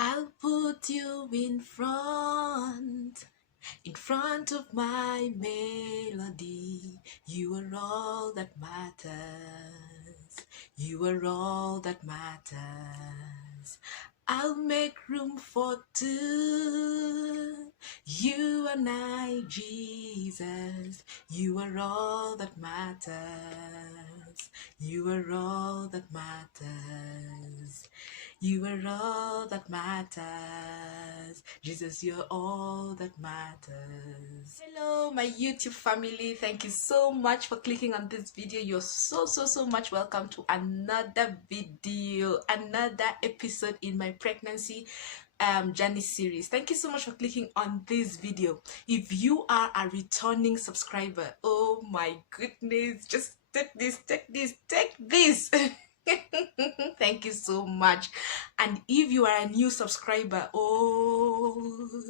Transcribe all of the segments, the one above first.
I'll put you in front of my melody. You are all that matters. You are all that matters. I'll make room for two. You and I, Jesus. You are all that matters. You are all that matters. You are all that matters. Jesus, you're all that matters. Hello, my YouTube family. Thank you so much for clicking on this video. You're so much welcome to another video, another episode in my pregnancy journey series. Thank you so much for clicking on this video. If you are a returning subscriber, oh my goodness, just take this. Thank you so much. And if you are a new subscriber, oh,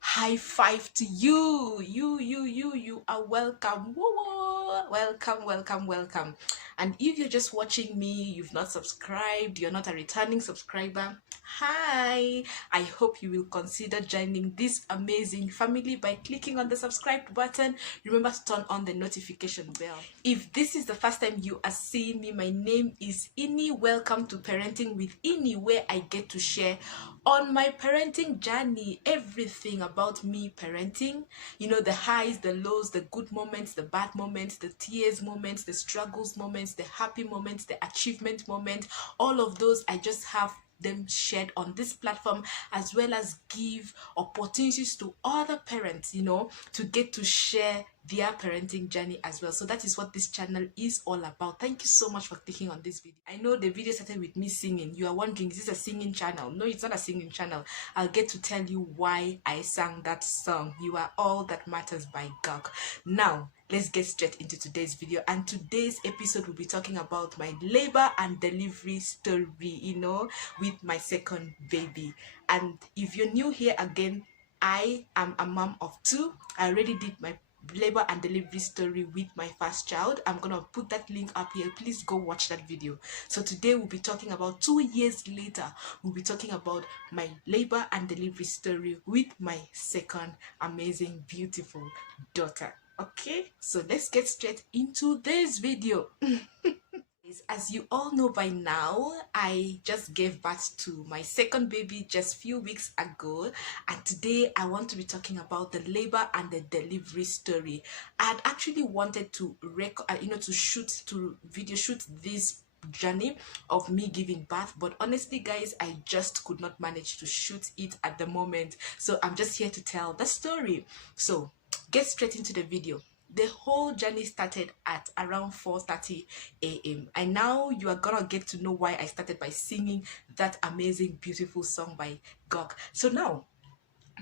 high five to you. You are welcome. Whoa, welcome. And if you're just watching me, you've not subscribed, you're not a returning subscriber, hi, I hope you will consider joining this amazing family by clicking on the subscribe button. Remember to turn on the notification bell. If this is the first time you are seeing me, my name is Ini. Welcome to Parenting with Ini, where I get to share on my parenting journey everything about me parenting, you know, the highs, the lows, the good moments, the bad moments, the tears moments, the struggles moments, the happy moments, the achievement moments. All of those I just have them shared on this platform, as well as give opportunities to other parents, you know, to get to share their parenting journey as well. So that is what this channel is all about. Thank you so much for clicking on this video. I know the video started with me singing. You are wondering, is this a singing channel? No, it's not a singing channel. I'll get to tell you why I sang that song, You Are All That Matters by Gok. Now let's get straight into today's video, and today's episode will be talking about my labor and delivery story, you know, with my second baby. And if you're new here again, I am a mom of two. I already did my labor and delivery story with my first child. I'm gonna put that link up here. Please go watch that video. So today we'll be talking about 2 years later. We'll be talking about my labor and delivery story with my second amazing, beautiful daughter. Okay, so let's get straight into this video. As you all know by now, I just gave birth to my second baby just a few weeks ago, and today I want to be talking about the labor and the delivery story. I'd actually wanted to video shoot this journey of me giving birth, but honestly guys, I just could not manage to shoot it at the moment, so I'm just here to tell the story. So get straight into the video. The whole journey started at around 4:30 a.m. and now you are gonna get to know why I started by singing that amazing, beautiful song by Gok. So now,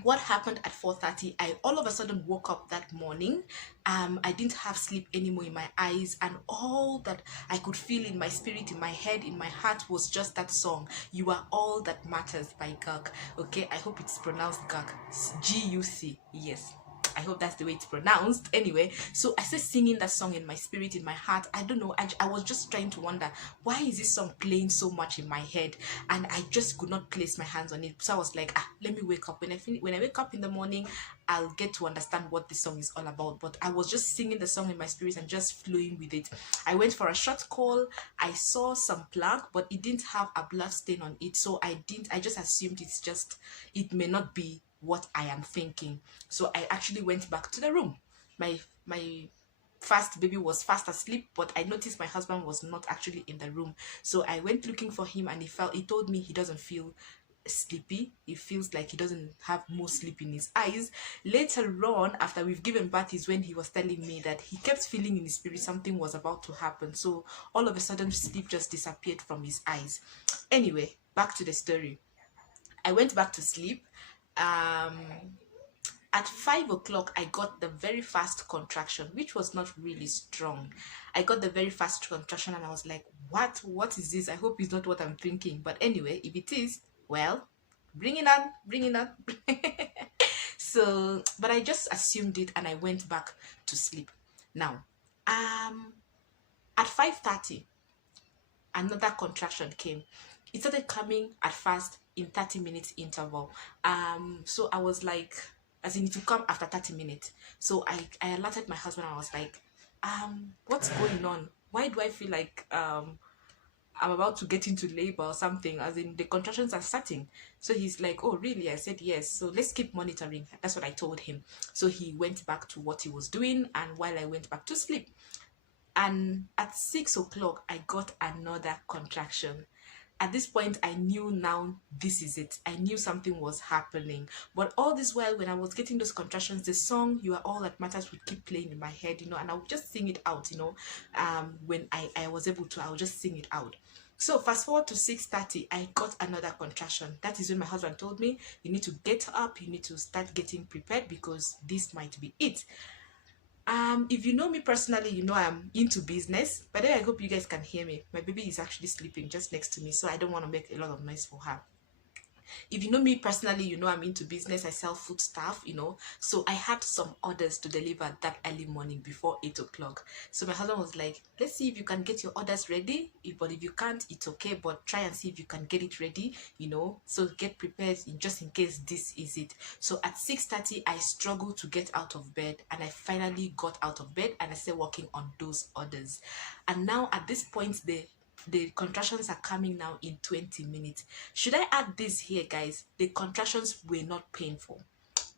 what happened at 4:30? I all of a sudden woke up that morning. I didn't have sleep anymore in my eyes, and all that I could feel in my spirit, in my head, in my heart was just that song, You Are All That Matters by Gok. Okay, I hope it's pronounced Gok. G-U-C. Yes, I hope that's the way it's pronounced. Anyway, so I started singing that song in my spirit, in my heart. I don't know, I was just trying to wonder, why is this song playing so much in my head? And I just could not place my hands on it. So I was like, let me wake up. When I wake up in the morning, I'll get to understand what this song is all about. But I was just singing the song in my spirit and just flowing with it. I went for a short call. I saw some plug, but it didn't have a blood stain on it. So I just assumed it may not be what I am thinking. So I actually went back to the room. My first baby was fast asleep, but I noticed my husband was not actually in the room. So I went looking for him, and he told me he doesn't feel sleepy. He feels like he doesn't have more sleep in his eyes. Later on, after we've given birth, is when he was telling me that he kept feeling in his spirit something was about to happen. So all of a sudden, sleep just disappeared from his eyes. Anyway, back to the story. I went back to sleep. At 5 o'clock, I got the very fast contraction, which was not really strong. I got the very fast contraction, and I was like, what is this? I hope it's not what I'm thinking. But anyway, if it is, well, bring it on. So, but I just assumed it, and I went back to sleep. Now, at 5:30, another contraction came. It started coming at first in 30 minutes interval. So I was like, as in to come after 30 minutes. So I alerted my husband and I was like, what's going on? Why do I feel like I'm about to get into labor or something, as in the contractions are starting? So he's like, oh really? I said yes, so let's keep monitoring. That's what I told him. So he went back to what he was doing, and while I went back to sleep, and at 6 o'clock I got another contraction. At this point I knew now this is it. I knew something was happening. But all this while, when I was getting those contractions, the song "You Are All That Matters" would keep playing in my head, and I would just sing it out. When I was able to, I would just sing it out. So fast forward to 6:30, I got another contraction. That is when my husband told me, you need to get up, you need to start getting prepared, because this might be it. If you know me personally, you know I'm into business. But then I hope you guys can hear me. My baby is actually sleeping just next to me, so I don't want to make a lot of noise for her. If you know me personally, you know I'm into business. I sell food stuff, so I had some orders to deliver that early morning before 8 o'clock. So my husband was like, let's see if you can get your orders ready, but if you can't, it's okay, but try and see if you can get it ready, so get prepared just in case this is it. So at 6:30 I struggled to get out of bed, and I finally got out of bed and I started working on those orders. And now at this point, the contractions are coming now in 20 minutes. Should I add this here, guys? The contractions were not painful.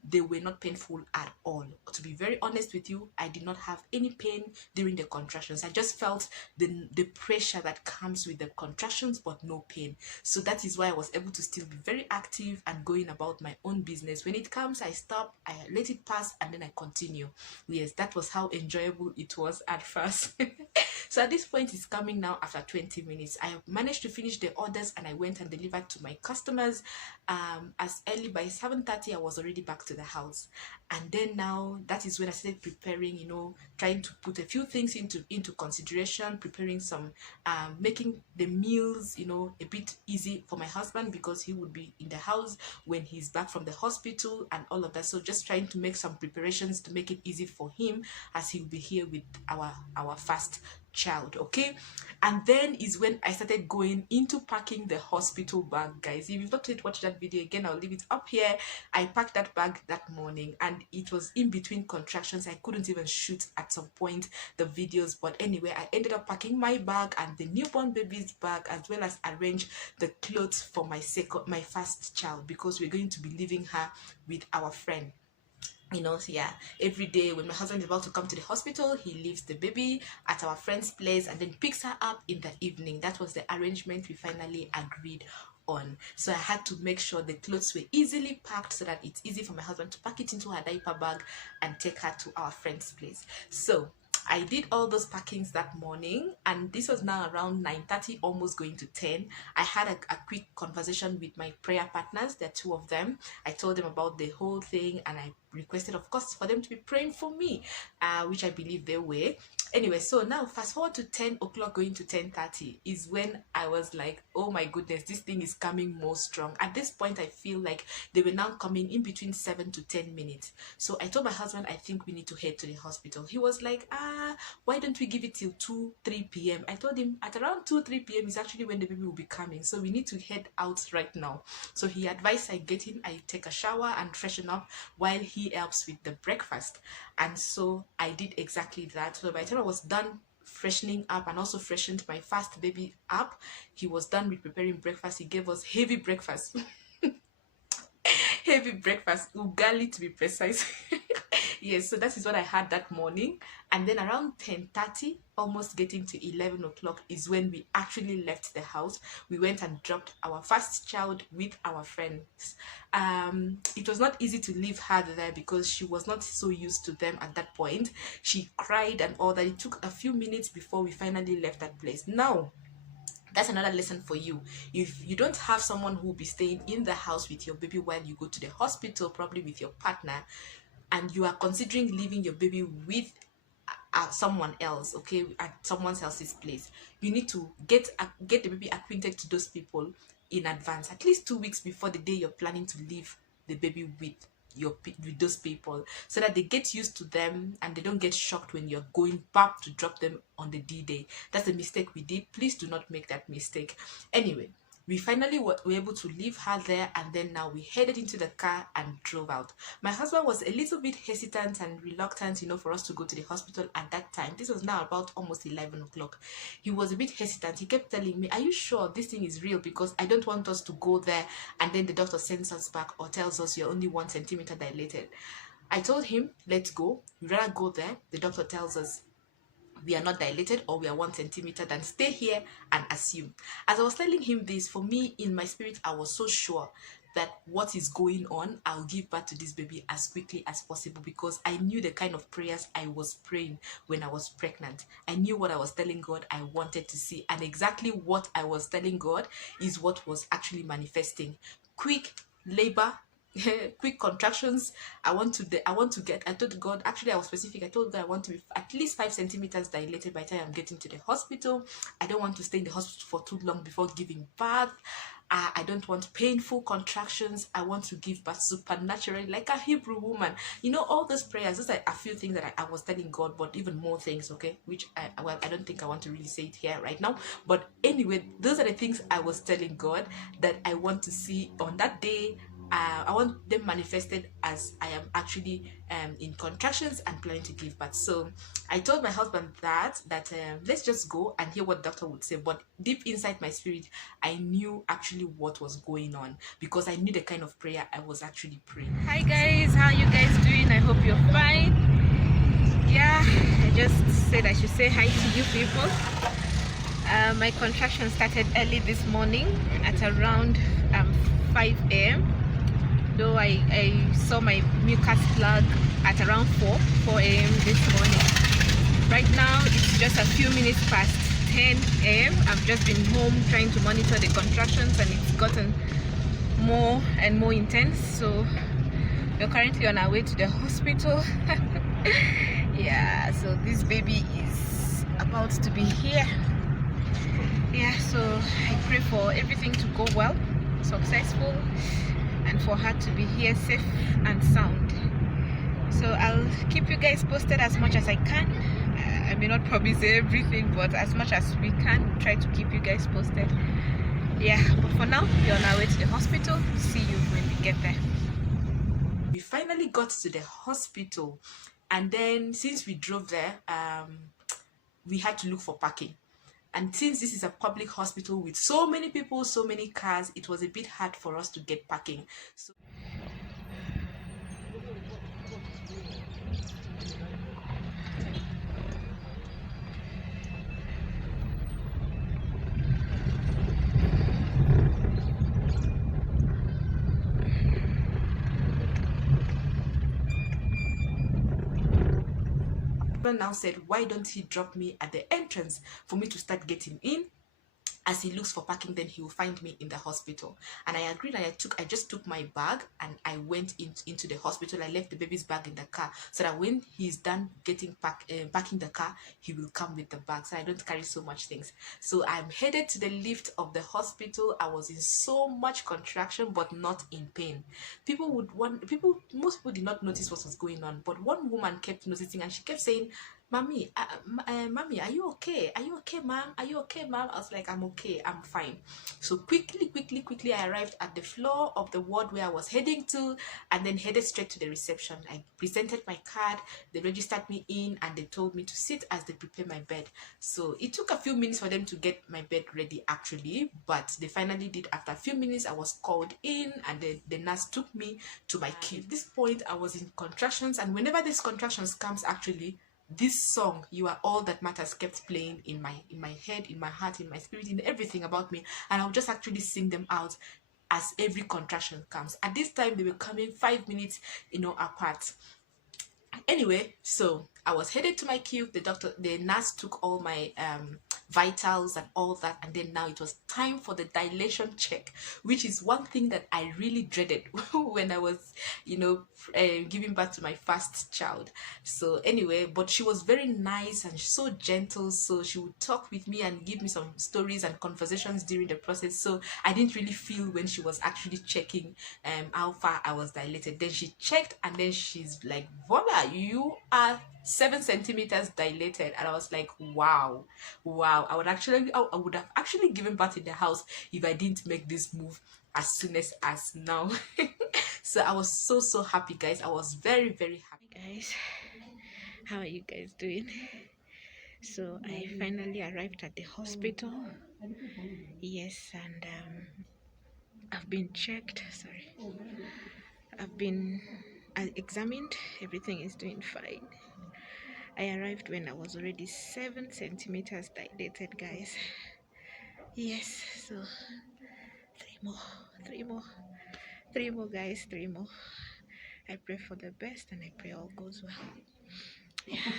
They were not painful at all. To be very honest with you, I did not have any pain during the contractions. I just felt the pressure that comes with the contractions, but no pain. So that is why I was able to still be very active and going about my own business. When it comes, I stop, I let it pass, and then I continue. Yes, that was how enjoyable it was at first. So at this point, it's coming now after 20 minutes. I managed to finish the orders and I went and delivered to my customers. As early by 7:30, I was already back to the house. And then now, that is when I started preparing, trying to put a few things into consideration, preparing some, making the meals, a bit easy for my husband, because he would be in the house when he's back from the hospital and all of that. So just trying to make some preparations to make it easy for him, as he will be here with our first child. Okay. And then is when I started going into packing the hospital bag, guys. If you've not yet watched that video, again, I'll leave it up here. I packed that bag that morning, and it was in between contractions. I couldn't even shoot at some point the videos, but anyway, I ended up packing my bag and the newborn baby's bag, as well as arrange the clothes for my first child, because we're going to be leaving her with our friend. So yeah, every day when my husband is about to come to the hospital, he leaves the baby at our friend's place and then picks her up in the evening. That was the arrangement we finally agreed on. So I had to make sure the clothes were easily packed, so that it's easy for my husband to pack it into her diaper bag and take her to our friend's place. So I did all those packings that morning, and this was now around 9:30, almost going to 10. I had a quick conversation with my prayer partners. There are two of them. I told them about the whole thing, and I requested, of course, for them to be praying for me, which I believe they were. Anyway, so now fast forward to 10 o'clock going to 10:30 is when I was like, oh my goodness, this thing is coming more strong. At this point, I feel like they were now coming in between 7 to 10 minutes. So I told my husband, I think we need to head to the hospital. He was like, why don't we give it till 2-3 p.m. I told him at around 2-3 p.m. is actually when the baby will be coming, so we need to head out right now. So he advised I get in, I take a shower and freshen up while he helps with the breakfast. And so I did exactly that. So by the time I was done freshening up and also freshened my first baby up, he was done with preparing breakfast. He gave us heavy breakfast. Heavy breakfast, ugali to be precise. Yes, so that is what I had that morning. And then around 10:30, almost getting to 11 o'clock, is when we actually left the house. We went and dropped our first child with our friends. It was not easy to leave her there, because she was not so used to them at that point. She cried and all that. It took a few minutes before we finally left that place. Now, that's another lesson for you. If you don't have someone who will be staying in the house with your baby while you go to the hospital, probably with your partner, and you are considering leaving your baby with someone else, okay, at someone else's place, you need to get the baby acquainted to those people in advance, at least 2 weeks before the day you're planning to leave the baby with those people, so that they get used to them and they don't get shocked when you're going back to drop them on the D-Day. That's a mistake we did. Please do not make that mistake. Anyway, We finally were able to leave her there, and then now we headed into the car and drove out. My husband was a little bit hesitant and reluctant, for us to go to the hospital at that time. This was now about almost 11 o'clock. He was a bit hesitant. He kept telling me, are you sure this thing is real? Because I don't want us to go there and then the doctor sends us back or tells us you're only 1 centimeter dilated. I told him, let's go. We'd rather go there. The doctor tells us we are not dilated or we are 1 centimeter, than stay here and assume. As I was telling him this, for me, in my spirit, I was so sure that what is going on, I'll give birth to this baby as quickly as possible, because I knew the kind of prayers I was praying when I was pregnant. I knew what I was telling God I wanted to see, and exactly what I was telling God is what was actually manifesting. Quick labor, quick contractions. I told God, actually I was specific. I told God I want to be at least 5 centimeters dilated by the time I'm getting to the hospital. I don't want to stay in the hospital for too long before giving birth. I don't want painful contractions. I want to give birth supernaturally like a Hebrew woman. All those prayers, those are a few things that I was telling God, but even more things, okay, which I don't think I want to really say it here right now. But anyway, those are the things I was telling God that I want to see on that day. I want them manifested as I am actually in contractions and planning to give birth. So I told my husband that let's just go and hear what the doctor would say. But deep inside my spirit, I knew actually what was going on, because I knew the kind of prayer I was actually praying. Hi guys, how you guys doing? I hope you're fine. Yeah, I just said I should say hi to you people. My contraction started early this morning at around 5 a.m. though I saw my mucus plug at around 4 a.m. this morning. Right now it's just a few minutes past 10 a.m. I've just been home trying to monitor the contractions, and it's gotten more and more intense, so we're currently on our way to the hospital. Yeah, so this baby is about to be here. Yeah, so I pray for everything to go well, successful, and for her to be here safe and sound. So I'll keep you guys posted as much as I can. I may not promise everything, but as much as we can, try to keep you guys posted. Yeah, but for now, we're on our way to the hospital. See you when we get there. We finally got to the hospital, and then since we drove there, we had to look for parking. And since this is a public hospital with so many people, so many cars, it was a bit hard for us to get parking. So now said, why don't he drop me at the entrance for me to start getting in? As he looks for parking, then he will find me in the hospital. And I agreed, and I just took my bag and I went into the hospital. I left the baby's bag in the car so that when he's done getting packing the car, he will come with the bag, so I don't carry so much things. So I'm headed to the lift of the hospital. I was in so much contraction, but not in pain. Most people did not notice what was going on, but one woman kept noticing, and she kept saying, Mommy, mommy, are you okay? Are you okay, ma'am? Are you okay, ma'am? I was like, I'm okay, I'm fine. So quickly, I arrived at the floor of the ward where I was heading to, and then headed straight to the reception. I presented my card, they registered me in, and they told me to sit as they prepare my bed. So it took a few minutes for them to get my bed ready, actually, but they finally did. After a few minutes, I was called in, and the nurse took me to my queue. At this point, I was in contractions, and whenever these contractions comes, actually, this song, You Are All That Matters, kept playing in my head, in my heart, in my spirit, in everything about me, and I'll just actually sing them out as every contraction comes. At this time, they were coming 5 minutes apart. Anyway, so I was headed to my queue. The nurse took all my vitals and all that, and then now it was time for the dilation check, which is one thing that I really dreaded when I was giving birth to my first child. So anyway, but she was very nice and so gentle, so she would talk with me and give me some stories and conversations during the process. So I didn't really feel when she was actually checking how far I was dilated. Then she checked, and then she's like, voila, you are 7 centimeters dilated. And I was like, wow, wow, I would have actually given birth in the house if I didn't make this move as soon as now. So I was so happy, guys. I was very happy. Guys, how are you guys doing? So I finally arrived at the hospital. Yes, and I've been checked. Sorry, I've been examined. Everything is doing fine. I arrived when I was already 7 centimeters dilated, guys. Yes, so three more, three more, three more, guys, three more. I pray for the best and I pray all goes well. Yeah.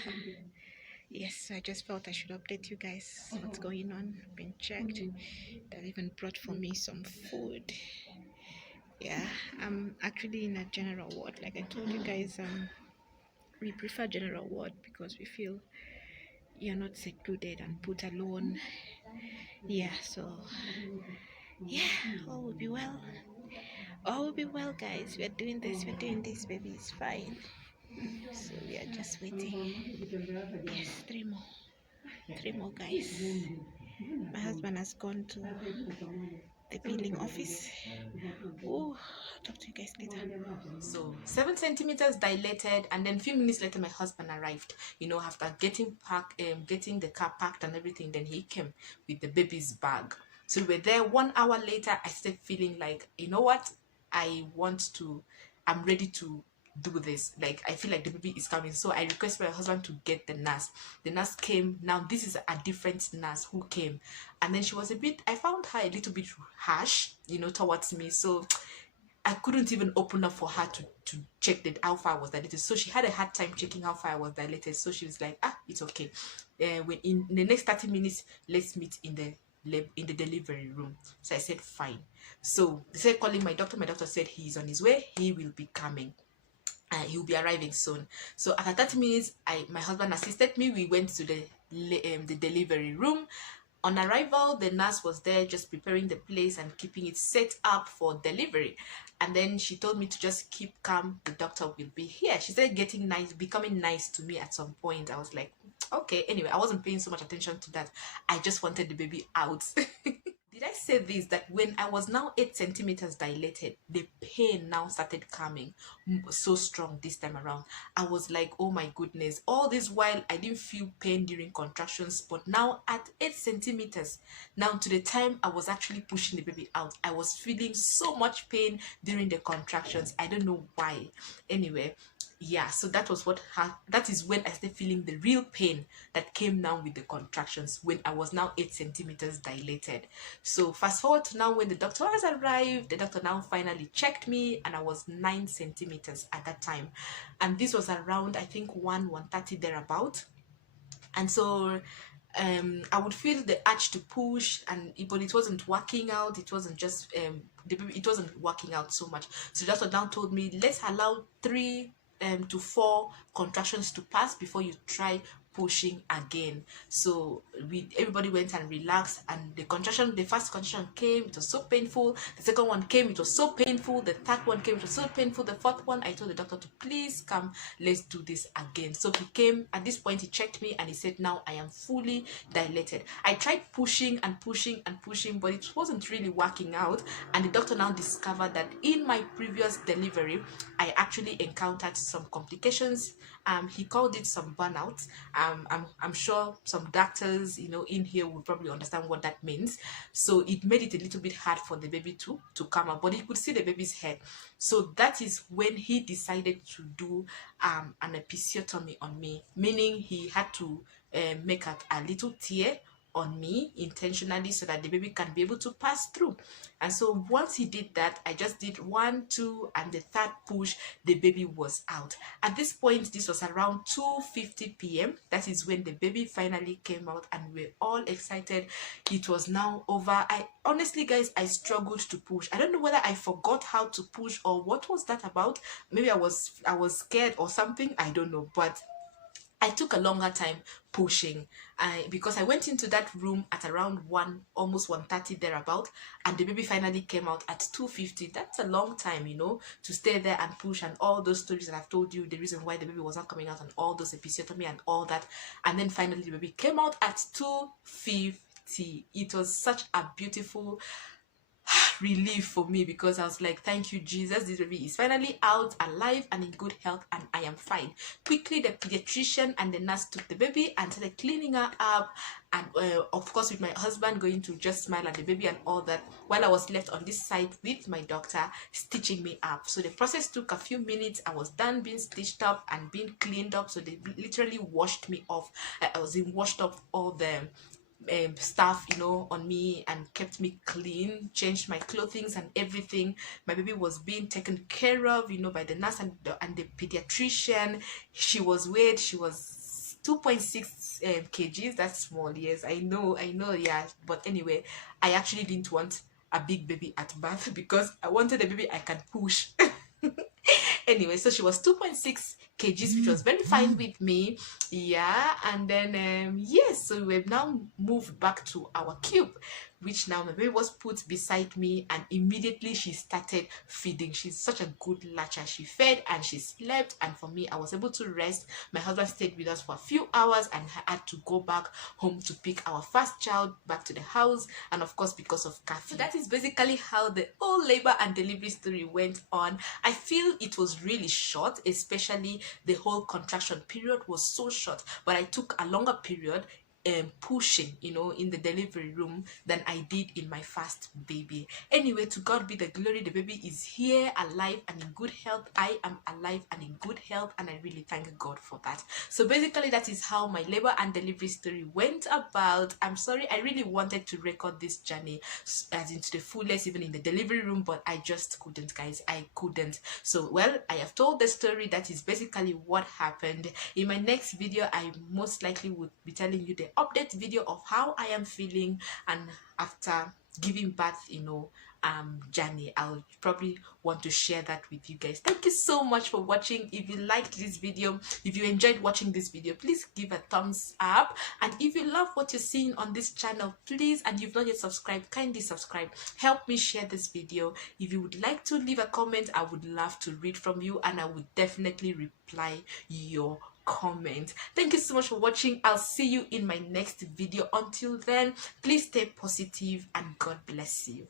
Yes, I just felt I should update you guys what's going on. Been checked. They even brought for me some food. Yeah, I'm actually in a general ward. Like I told you guys, we prefer general ward because we feel you're not secluded and put alone. Yeah, so yeah, all will be well. All will be well, guys. We're doing this. We're doing this. Baby is fine. So we are just waiting. Yes, three more, guys. My husband has gone to the billing office. Oh, I'll talk to you guys later. So 7 centimeters dilated, and then a few minutes later my husband arrived, after getting the car packed and everything. Then he came with the baby's bag. So we were there. 1 hour later I started feeling like, you know what, I'm ready to do this. Like, I feel like the baby is coming. So I requested my husband to get the nurse. The nurse came. Now this is a different nurse who came, and then she was I found her a little bit harsh, towards me. So I couldn't even open up for her to check how far I was dilated. So she had a hard time checking how far I was dilated. So she was like, it's okay. When in the next 30 minutes, let's meet in the delivery room. So I said, fine. So they said calling my doctor. My doctor said he's on his way. He will be coming. He'll be arriving soon. So after 30 minutes, my husband assisted me. We went to the delivery room. On arrival, the nurse was there just preparing the place and keeping it set up for delivery. And then she told me to just keep calm. The doctor will be here. She said becoming nice to me at some point. I was like, okay. Anyway, I wasn't paying so much attention to that. I just wanted the baby out. Did I say this, that when I was now 8 centimeters dilated, the pain now started coming so strong this time around. I was like, oh my goodness. All this while I didn't feel pain during contractions, but now at 8 centimeters, now to the time I was actually pushing the baby out, I was feeling so much pain during the contractions. I don't know why. Anyway, yeah, so that is when I started feeling the real pain that came now with the contractions, when I was now 8 centimeters dilated. So fast forward to now, when the doctor has arrived, the doctor now finally checked me, and I was 9 centimeters at that time, and this was around, I think, 1:30 thereabout. And so I would feel the urge to push, but it wasn't working out. It wasn't just it wasn't working out so much. So the doctor now told me, let's allow 3 to 4 contractions to pass before you try pushing again. So everybody went and relaxed, and the first contraction came, it was so painful. The second one came, it was so painful. The third one came, it was so painful. The fourth one, I told the doctor to please come, let's do this again. So he came. At this point, he checked me and he said, now I am fully dilated. I tried pushing and pushing and pushing, but it wasn't really working out. And the doctor now discovered that in my previous delivery, I actually encountered some complications. He called it some burnout. I'm sure some doctors, in here will probably understand what that means. So it made it a little bit hard for the baby to come out, but he could see the baby's head. So that is when he decided to do an episiotomy on me, meaning he had to make a little tear on me intentionally so that the baby can be able to pass through. And so once he did that, I just did 1, 2, and the third push, the baby was out. At this point, this was around 2:50 p.m. That is when the baby finally came out, and we're all excited. It was now over. I honestly, guys, I struggled to push. I don't know whether I forgot how to push or what was that about. Maybe I was scared or something. I don't know, but I took a longer time pushing. Because I went into that room at around 1, almost 1:30 thereabout, and the baby finally came out at 2:50. That's a long time, you know, to stay there and push, and all those stories that I've told you, the reason why the baby was not coming out, and all those episiotomy and all that. And then finally the baby came out at 2:50. It was such a beautiful relief for me, because I was like, thank you, Jesus. This baby is finally out, alive, and in good health, and I am fine. Quickly, the pediatrician and the nurse took the baby and started cleaning her up. And of course, with my husband going to just smile at the baby and all that, while I was left on this side with my doctor stitching me up. So the process took a few minutes. I was done being stitched up and being cleaned up. So they literally washed me off. I was in washed up all the stuff, you know, on me, and kept me clean, changed my clothing and everything. My baby was being taken care of, you know, by the nurse and the pediatrician. She was weighed. She was 2.6 kgs. That's small. Yes, I know, yeah. But anyway, I actually didn't want a big baby at birth, because I wanted a baby I can push. Anyway, so she was 2.6 kgs, which was very fine with me. Yeah. And then yes, so we've now moved back to our cube, which now my baby was put beside me, and immediately she started feeding. She's such a good latcher. She fed and she slept, and for me, I was able to rest. My husband stayed with us for a few hours, and I had to go back home to pick our first child back to the house, and of course, because of curfew. So that is basically how the whole labor and delivery story went on. I feel it was really short, especially the whole contraction period was so short, but I took a longer period pushing, you know, in the delivery room than I did in my first baby. Anyway, to God be the glory. The baby is here, alive and in good health. I am alive and in good health, and I really thank God for that. So basically, that is how my labor and delivery story went about. I'm sorry, I really wanted to record this journey as into the fullest, even in the delivery room, but I just couldn't, guys. I couldn't. So well, I have told the story. That is basically what happened. In my next video, I most likely would be telling you the update video of how I am feeling, and after giving birth, you know, journey. I'll probably want to share that with you guys. Thank you so much for watching. If you liked this video, if you enjoyed watching this video, please give a thumbs up. And if you love what you're seeing on this channel, please, and you've not yet subscribed, kindly subscribe. Help me share this video. If you would like to leave a comment, I would love to read from you, and I would definitely reply your comment. Thank you so much for watching. I'll see you in my next video. Until then, please stay positive and God bless you.